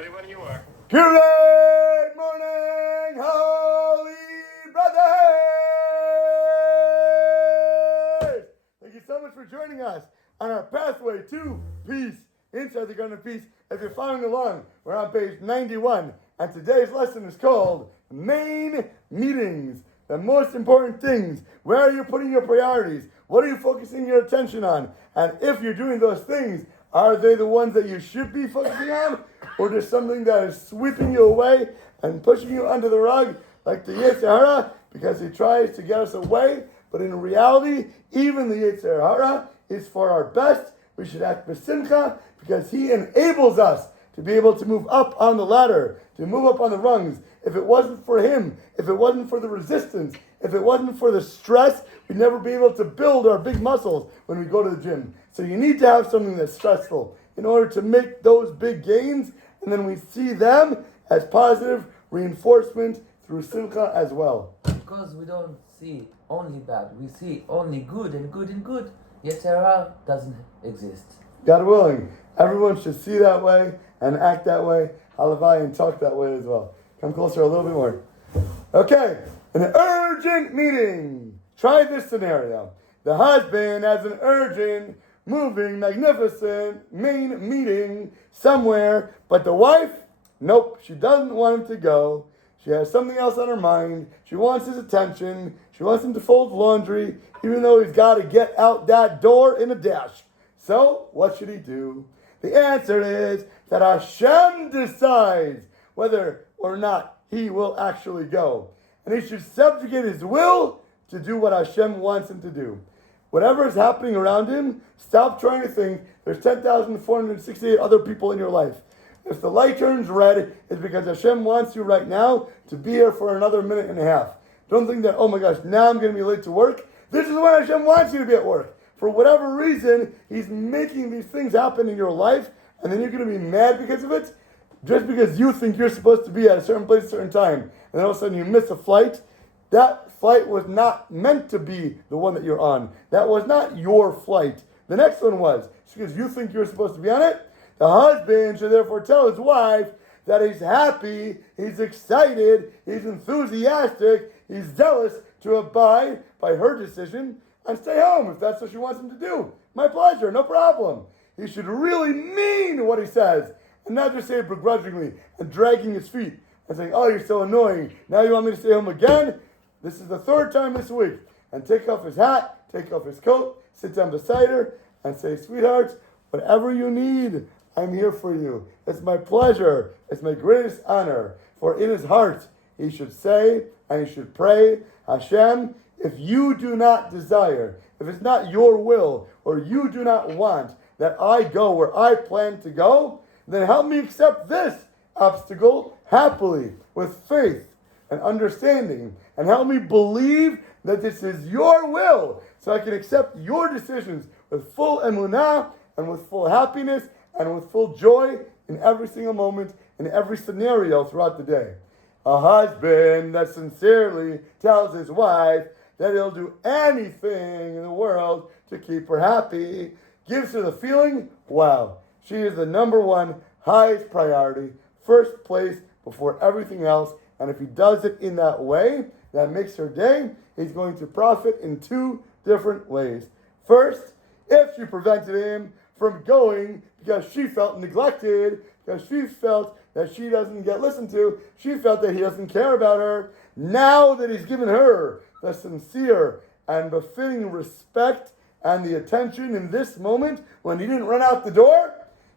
Ready when you are. Good morning, holy brothers! Thank you so much for joining us on our pathway to peace, inside the Garden of Peace. If you're following along, we're on page 91, and today's lesson is called Main Meetings. The most important things. Where are you putting your priorities? What are you focusing your attention on? And if you're doing those things, are they the ones that you should be focusing on? Or just something that is sweeping you away and pushing you under the rug, like the Yetzer Hara, because he tries to get us away. But in reality, even the Yetzer Hara is for our best. We should act b'simcha, because he enables us to be able to move up on the ladder, to move up on the rungs. If it wasn't for him, if it wasn't for the resistance, if it wasn't for the stress, we'd never be able to build our big muscles when we go to the gym. So you need to have something that's stressful in order to make those big gains, and then we see them as positive reinforcement through simcha as well. Because we don't see only bad, we see only good and good and good. Yetzer Hara doesn't exist. God willing, everyone should see that way and act that way, halavai, and talk that way as well. Come closer a little bit more. Okay, an urgent meeting. Try this scenario. The husband has an urgent, moving, magnificent main meeting somewhere, but the wife, nope, she doesn't want him to go. She has something else on her mind. She wants his attention. She wants him to fold laundry, even though he's got to get out that door in a dash. So, what should he do? The answer is that Hashem decides whether or not he will actually go. And he should subjugate his will to do what Hashem wants him to do. Whatever is happening around him, stop trying to think there's 10,468 other people in your life. If the light turns red, it's because Hashem wants you right now to be here for another minute and a half. Don't think that, oh my gosh, now I'm going to be late to work. This is when Hashem wants you to be at work. For whatever reason, he's making these things happen in your life, and then you're going to be mad because of it, just because you think you're supposed to be at a certain place at a certain time, and then all of a sudden you miss a flight. That flight was not meant to be the one that you're on. That was not your flight. The next one was. It's because you think you're supposed to be on it. The husband should therefore tell his wife that he's happy, he's excited, he's enthusiastic, he's zealous to abide by her decision and stay home if that's what she wants him to do. My pleasure, no problem. He should really mean what he says and not just say it begrudgingly and dragging his feet and saying, oh, you're so annoying. Now you want me to stay home again? This is the third time this week. And take off his hat, take off his coat, sit down beside her and say, sweetheart, whatever you need, I'm here for you. It's my pleasure. It's my greatest honor. For in his heart, he should say and he should pray, Hashem, if you do not desire, if it's not your will, or you do not want that I go where I plan to go, then help me accept this obstacle happily, with faith and understanding, and help me believe that this is your will, so I can accept your decisions with full emunah and with full happiness and with full joy in every single moment, in every scenario throughout the day. A husband that sincerely tells his wife that he'll do anything in the world to keep her happy, gives her the feeling, wow, she is the number one highest priority, first place before everything else. And if he does it in that way, that makes her day, he's going to profit in two different ways. First, if she prevented him from going because she felt neglected, because she felt that she doesn't get listened to, she felt that he doesn't care about her, now that he's given her the sincere and befitting respect and the attention in this moment when he didn't run out the door,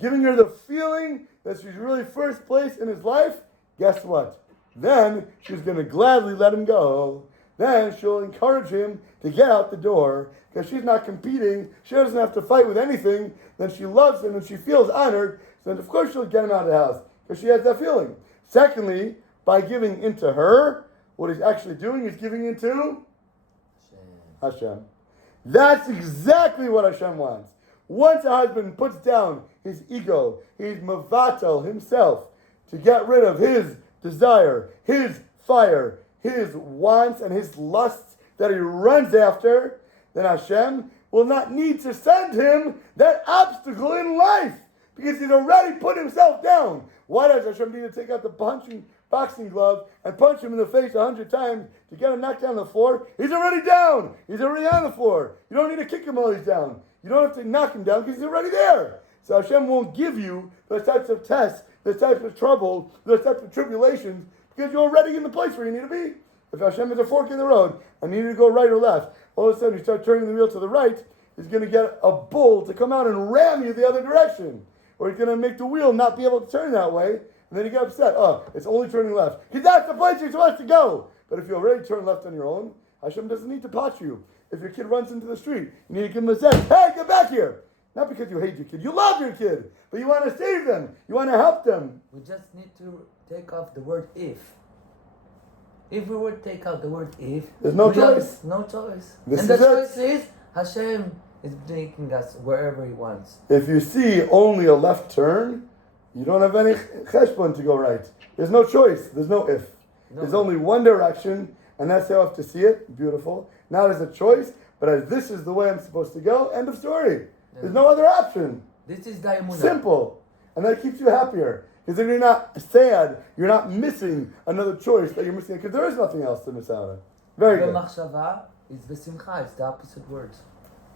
giving her the feeling that she's really first place in his life, guess what? Then she's going to gladly let him go. Then she'll encourage him to get out the door because she's not competing. She doesn't have to fight with anything. Then she loves him and she feels honored. So then of course she'll get him out of the house because she has that feeling. Secondly, by giving into her, what he's actually doing is giving into Hashem. That's exactly what Hashem wants. Once a husband puts down his ego, he's mavatal himself to get rid of his desire, his fire, his wants and his lusts that he runs after, then Hashem will not need to send him that obstacle in life because he's already put himself down. Why does Hashem need to take out the boxing glove and punch him in the face 100 times to get him knocked down on the floor? He's already down. He's already on the floor. You don't need to kick him while he's down. You don't have to knock him down because he's already there. So Hashem won't give you those types of tests, those types of trouble, those types of tribulations, because you're already in the place where you need to be. If Hashem is a fork in the road and you need to go right or left, all of a sudden you start turning the wheel to the right, he's going to get a bull to come out and ram you the other direction. Or he's going to make the wheel not be able to turn that way, and then you get upset. Oh, it's only turning left. Because that's the place you're supposed to go. But if you already turn left on your own, Hashem doesn't need to pot you. If your kid runs into the street, you need to give him a sense. Hey, get back here. Not because you hate your kid. You love your kid. But you want to save them. You want to help them. We just need to take off the word if. If we would take out the word if, there's no choice. No choice. This and the is choice is Hashem is taking us wherever He wants. If you see only a left turn, you don't have any cheshbon to go right. There's no choice. There's no if. No. There's only one direction, and that's how I have to see it. Beautiful. Not as a choice, but as this is the way I'm supposed to go. End of story. Yeah. There's no other option. This is the emunah. Simple. And that keeps you happier. Because then you're not sad, you're not missing another choice that you're missing, because there is nothing else to miss out on. Very good. Machshava is besimcha, it's the opposite words.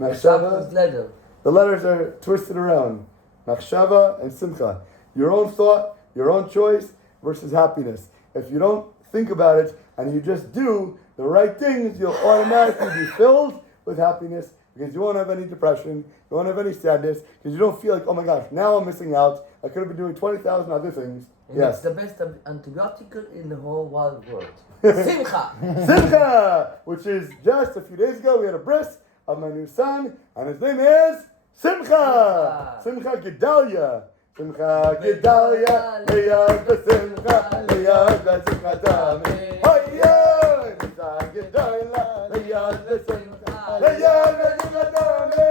Machshava is letter. The letters are twisted around. Machshava and simcha. Your own thought, your own choice versus happiness. If you don't think about it and you just do the right things, you'll automatically be filled with happiness, because you won't have any depression, you won't have any sadness, because you don't feel like, oh my gosh, now I'm missing out. I could have been doing 20,000 other things. And yes. It's the best antibiotic in the whole wide world. Simcha! Simcha! Which is just a few days ago, we had a bris of my new son, and his name is Simcha! Simcha Gedalia. Simcha Gedalia, Leyad B'Simcha, Leyad B'Simcha Dami. Hayya! Simcha Gedalia, Leyad B'Simcha, Leyad B'Simcha Dami.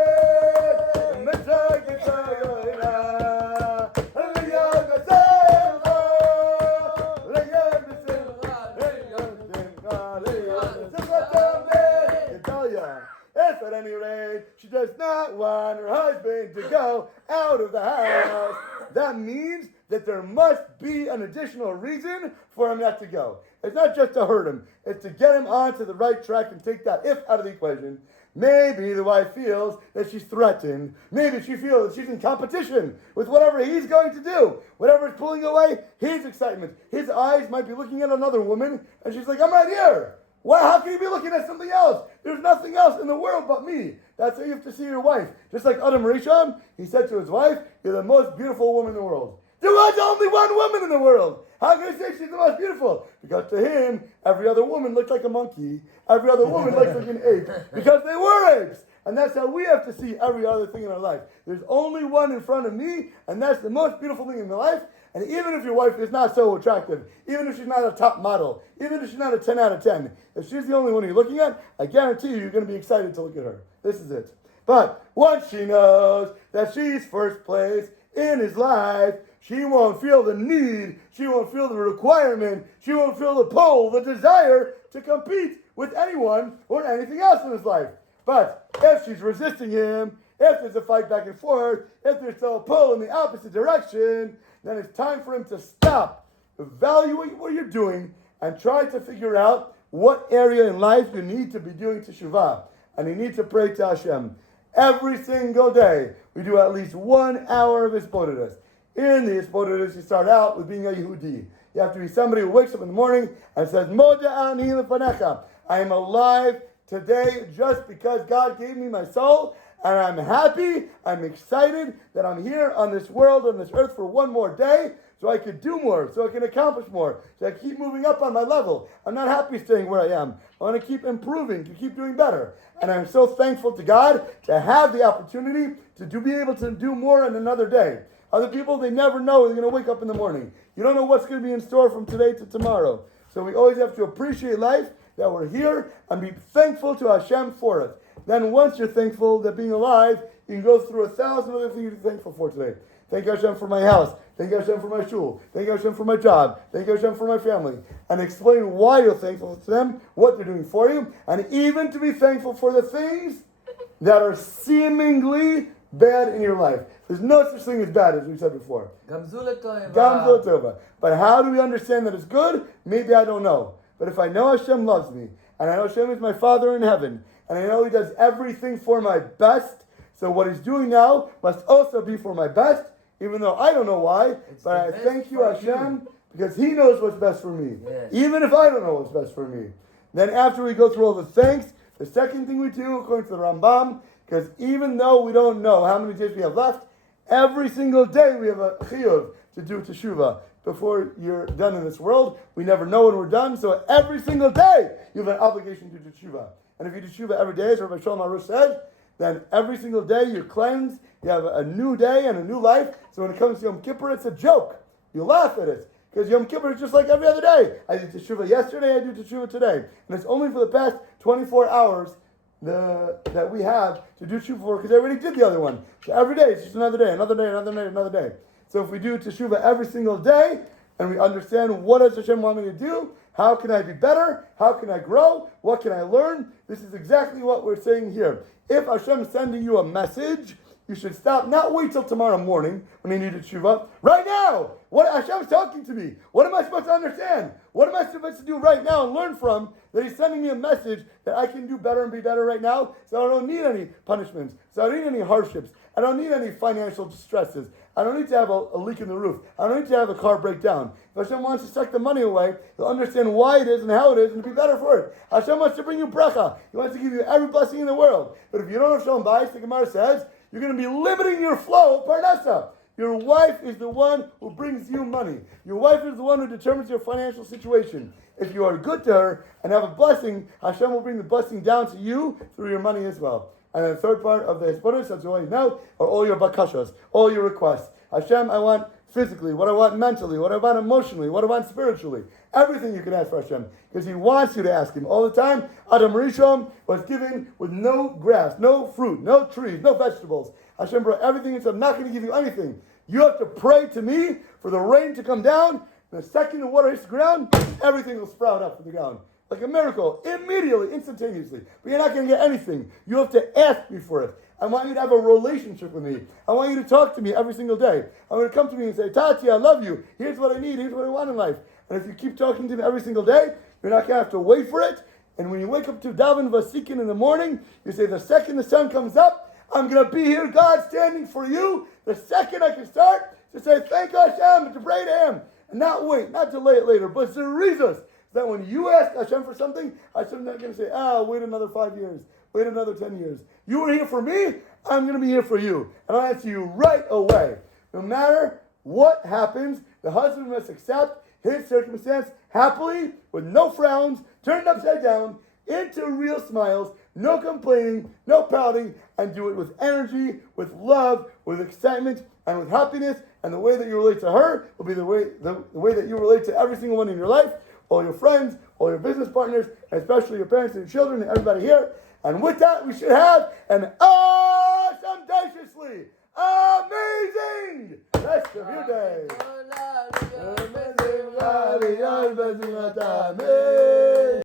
Simcha Gedalia, Leyad B'Simcha, Leyad B'Simcha, Leyad B'Simcha Dami. Gedalia. If at any rate she does not want her husband to go out of the house, that means that there must be an additional reason for him not to go. It's not just to hurt him, it's to get him onto the right track and take that if out of the equation. Maybe the wife feels that she's threatened. Maybe she feels that she's in competition with whatever he's going to do. Whatever is pulling away his excitement. His eyes might be looking at another woman, and she's like, I'm right here. Why? How can you be looking at something else? There's nothing else in the world but me. That's how you have to see your wife. Just like Adam Rishon, he said to his wife, you're the most beautiful woman in the world. There was only one woman in the world. How can I say she's the most beautiful? Because to him, every other woman looked like a monkey. Every other woman looked like an ape. Because they were apes. And that's how we have to see every other thing in our life. There's only one in front of me, and that's the most beautiful thing in my life. And even if your wife is not so attractive, even if she's not a top model, even if she's not a 10 out of 10, if she's the only one you're looking at, I guarantee you're going to be excited to look at her. This is it. But once she knows that she's first place in his life, she won't feel the need, she won't feel the requirement, she won't feel the pull, the desire to compete with anyone or anything else in his life. But if she's resisting him, if there's a fight back and forth, if there's still a pull in the opposite direction, then it's time for him to stop, evaluate what you're doing, and try to figure out what area in life you need to be doing teshuvah. And you need to pray to Hashem. Every single day, we do at least 1 hour of Hisbodedus. In the Hisbodedus, you start out with being a Yehudi. You have to be somebody who wakes up in the morning and says, Moda ani lefanecha. I am alive today just because God gave me my soul, and I'm happy, I'm excited that I'm here on this world, on this earth for one more day, so I can do more, so I can accomplish more, so I can keep moving up on my level. I'm not happy staying where I am. I want to keep improving, to keep doing better. And I'm so thankful to God to have the opportunity to be able to do more in another day. Other people, they never know they're going to wake up in the morning. You don't know what's going to be in store from today to tomorrow. So we always have to appreciate life, that we're here, and be thankful to Hashem for it. Then once you're thankful that being alive, you can go through 1,000 other things you're thankful for today. Thank Hashem for my house. Thank Hashem for my shul. Thank Hashem for my job. Thank Hashem for my family. And explain why you're thankful to them, what they're doing for you, and even to be thankful for the things that are seemingly bad in your life. There's no such thing as bad, as we said before. גם זו לטובה. Gam zo tova. But how do we understand that it's good? Maybe I don't know. But if I know Hashem loves me, and I know Hashem is my Father in heaven, and I know He does everything for my best, so what He's doing now must also be for my best, even though I don't know why. It's but I the thank best you, for Hashem, because He knows what's best for me. Yes. Even if I don't know what's best for me. Then after we go through all the thanks, the second thing we do, according to the Rambam, because even though we don't know how many days we have left, every single day we have a chiyuv to do teshuvah. Before you're done in this world, we never know when we're done, so every single day you have an obligation to do teshuvah. And if you do teshuvah every day, as Rabbi Shalom Arush says, then every single day you're cleansed, you have a new day and a new life. So when it comes to Yom Kippur, it's a joke. You laugh at it. Because Yom Kippur is just like every other day. I did teshuvah yesterday, I do teshuvah today. And it's only for the past 24 hours that we have to do teshuvah for, because I already did the other one. So every day, it's just another day, another day, another day, another day. So if we do teshuvah every single day, and we understand what does Hashem want me to do, how can I be better, how can I grow, what can I learn, this is exactly what we're saying here. If Hashem is sending you a message, you should stop, not wait till tomorrow morning when you need to teshuvah. Right now! What Hashem is talking to me. What am I supposed to understand? What am I supposed to do right now and learn from that He's sending me a message that I can do better and be better right now, so I don't need any punishments, so I don't need any hardships, I don't need any financial distresses, I don't need to have a leak in the roof, I don't need to have a car break down. If Hashem wants to suck the money away, He'll understand why it is and how it is and be better for it. Hashem wants to bring you bracha. He wants to give you every blessing in the world. But if you don't have Shalom Bayis, the Gemara says, you're going to be limiting your flow of parnasa. Your wife is the one who brings you money. Your wife is the one who determines your financial situation. If you are good to her and have a blessing, Hashem will bring the blessing down to you through your money as well. And the third part of the Hespodus, as you already know, are all your bakashas, all your requests. Hashem, I want physically, what I want mentally, what I want emotionally, what I want spiritually. Everything you can ask for Hashem, because He wants you to ask Him all the time. Adam Rishon was given with no grass, no fruit, no trees, no vegetables. Hashem brought everything and said, I'm not going to give you anything. You have to pray to me for the rain to come down. The second the water hits the ground, everything will sprout up from the ground. Like a miracle, immediately, instantaneously. But you're not going to get anything. You have to ask me for it. I want you to have a relationship with me. I want you to talk to me every single day. I want you to come to me and say, Tati, I love you. Here's what I need. Here's what I want in life. And if you keep talking to me every single day, you're not going to have to wait for it. And when you wake up to Daven Vasikin in the morning, you say, the second the sun comes up, I'm going to be here, God, standing for you. The second I can start to say, thank Hashem, and to pray to Him. And not wait, not delay it later, but zerizos. That when you ask Hashem for something, Hashem's not going to say, wait another 5 years, wait another 10 years. You were here for me, I'm going to be here for you. And I'll answer you right away. No matter what happens, the husband must accept his circumstance happily, with no frowns, turned upside down, into real smiles, no complaining, no pouting, and do it with energy, with love, with excitement, and with happiness. And the way that you relate to her will be the way that you relate to every single one in your life, all your friends, all your business partners, and especially your parents and your children and everybody here. And with that, we should have an awesome, audaciously amazing rest of your day.